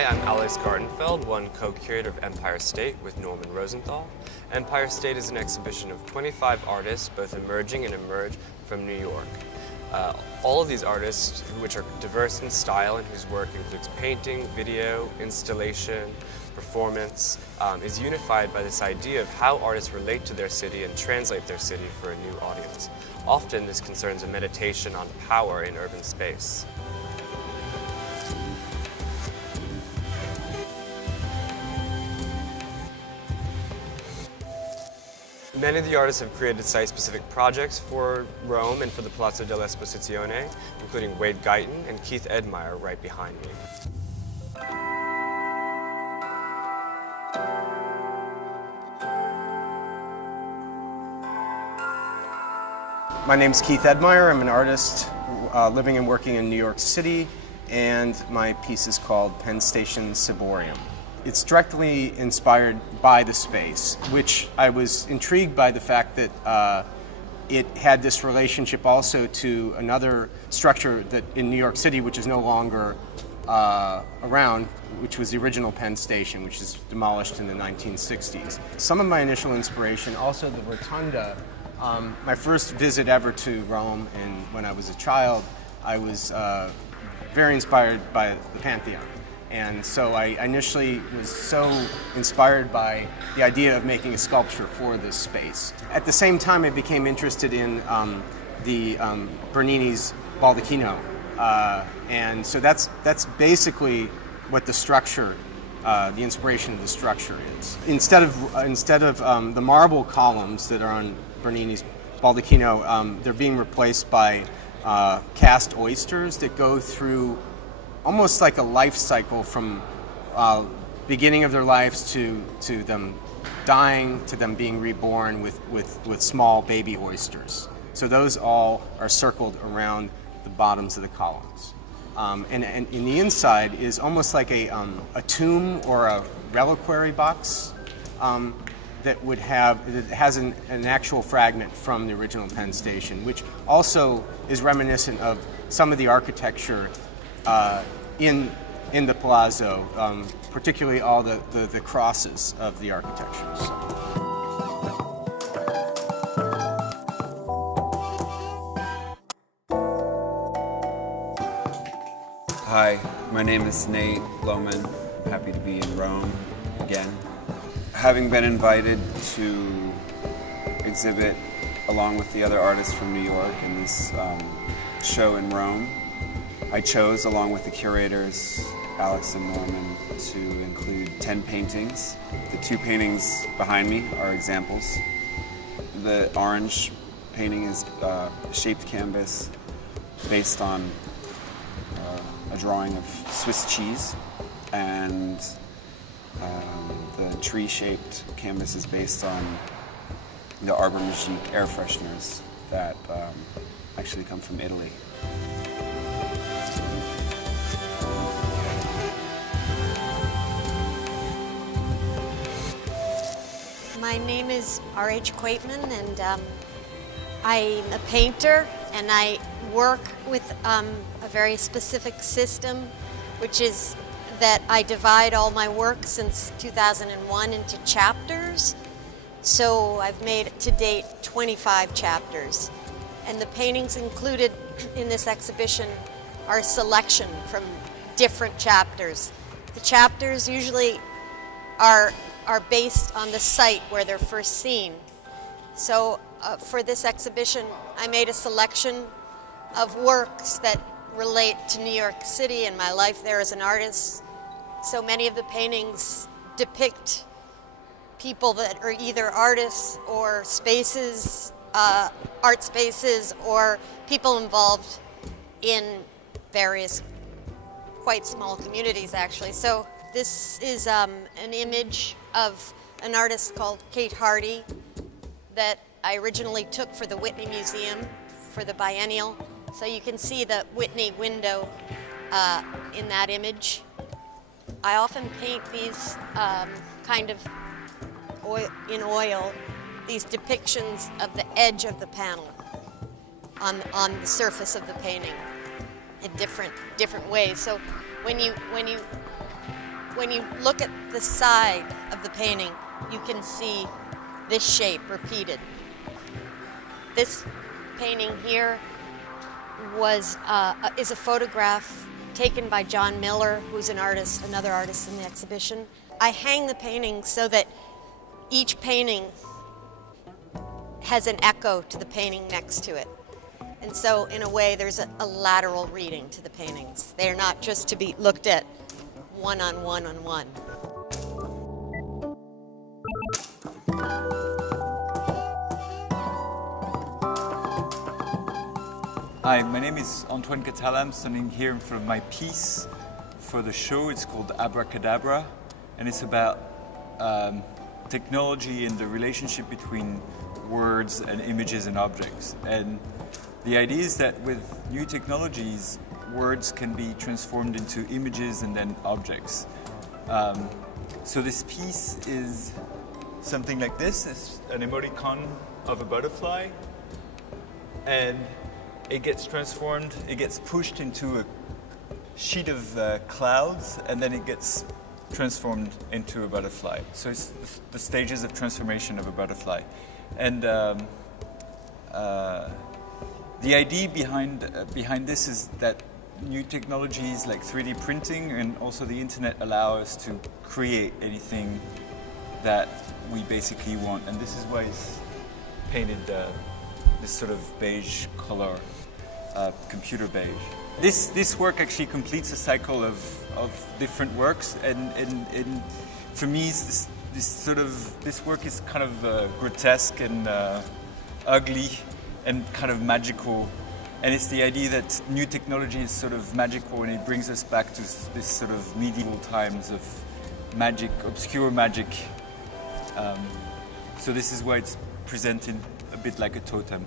Hi, I'm Alex Gartenfeld, one co-curator of Empire State with Norman Rosenthal. Empire State is an exhibition of 25 artists, both emerging and emerge from New York. All of these artists, which are diverse in style and whose work includes painting, video, installation, performance, is unified by this idea of how artists relate to their city and translate their city for a new audience. Often this concerns a meditation on power in urban space. Many of the artists have created site-specific projects for Rome and for the Palazzo delle Esposizioni, including Wade Guyton and Keith Edmar right behind me. My name's Keith Edmar. I'm an artist living and working in New York City, and my piece is called Penn Station Ciborium. It's directly inspired by the space, which I was intrigued by the fact that it had this relationship also to another structure that in New York City, which is no longer around, which was the original Penn Station, which is demolished in the 1960s. Some of my initial inspiration, also the rotunda. My first visit ever to Rome, and when I was a child, I was very inspired by the Pantheon. And so I initially was so inspired by the idea of making a sculpture for this space. At the same time, I became interested in the Bernini's Baldacchino. And so that's basically what the structure, the inspiration of the structure is. Instead of the marble columns that are on Bernini's Baldacchino, they're being replaced by cast oysters that go through almost like a life cycle from beginning of their lives to them dying, to them being reborn with small baby oysters. So those all are circled around the bottoms of the columns. And in the inside is almost like a tomb or a reliquary box that has an actual fragment from the original Penn Station, which also is reminiscent of some of the architecture in the Palazzo, particularly all the crosses of the architectures. Hi, my name is Nate Lowman. I'm happy to be in Rome again. Having been invited to exhibit along with the other artists from New York in this show in Rome, I chose, along with the curators, Alex and Norman, to include 10 paintings. The two paintings behind me are examples. The orange painting is shaped canvas based on a drawing of Swiss cheese, and the tree-shaped canvas is based on the Arbor Magique air fresheners that actually come from Italy. My name is R.H. Quaytman, and I'm a painter, and I work with a very specific system, which is that I divide all my work since 2001 into chapters. So I've made to date 25 chapters. And the paintings included in this exhibition are a selection from different chapters. The chapters usually are based on the site where they're first seen. So for this exhibition, I made a selection of works that relate to New York City and my life there as an artist. So many of the paintings depict people that are either artists or spaces, art spaces, or people involved in various quite small communities, actually. So this is an image of an artist called Kate Hardy that I originally took for the Whitney Museum for the biennial. So you can see the Whitney window in that image. I often paint these kind of in oil, these depictions of the edge of the panel on the surface of the painting in different ways. So when you when you look at the side of the painting, you can see this shape repeated. This painting here is a photograph taken by John Miller, who's an artist, another artist in the exhibition. I hang the painting so that each painting has an echo to the painting next to it. And so, in a way, there's a lateral reading to the paintings. They are not just to be looked at one on one on one. Hi, my name is Antoine Catala. I'm standing here in front of my piece for the show. It's called Abracadabra, and it's about technology and the relationship between words and images and objects. And the idea is that with new technologies, words can be transformed into images and then objects. So this piece is something like this. It's an emoticon of a butterfly, and it gets transformed, it gets pushed into a sheet of clouds, and then it gets transformed into a butterfly. So it's the stages of transformation of a butterfly. And the idea behind this is that new technologies like 3D printing and also the internet allow us to create anything that we basically want. And this is why it's painted this sort of beige color. Computer beige. This work actually completes a cycle of different works, and for me, this work is kind of grotesque and ugly and kind of magical, and it's the idea that new technology is sort of magical, and it brings us back to this sort of medieval times of magic, obscure magic. So this is why it's presented a bit like a totem.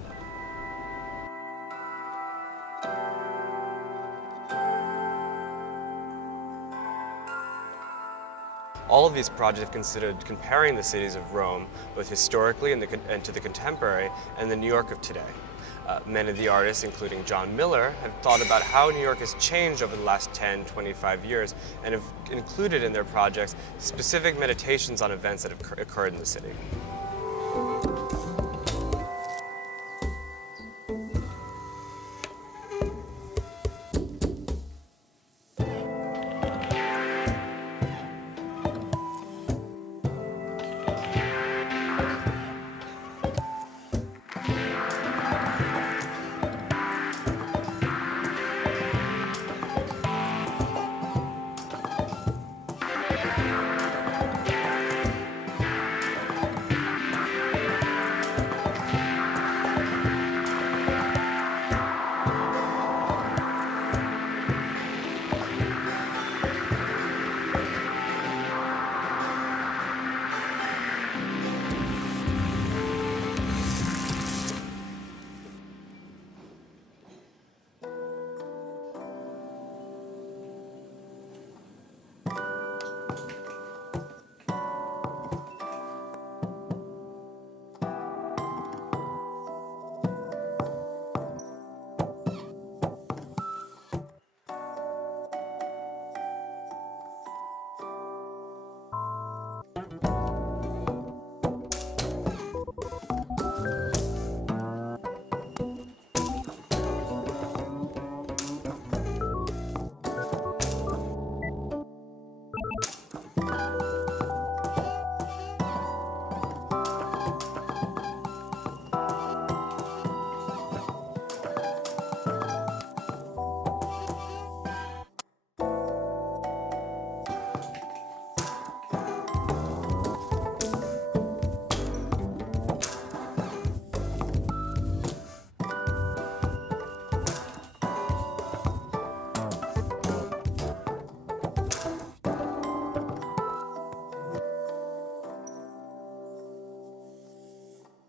All of these projects considered comparing the cities of Rome, both historically and to the contemporary, and the New York of today. Many of the artists, including John Miller, have thought about how New York has changed over the last 10, 25 years, and have included in their projects specific meditations on events that have occurred in the city.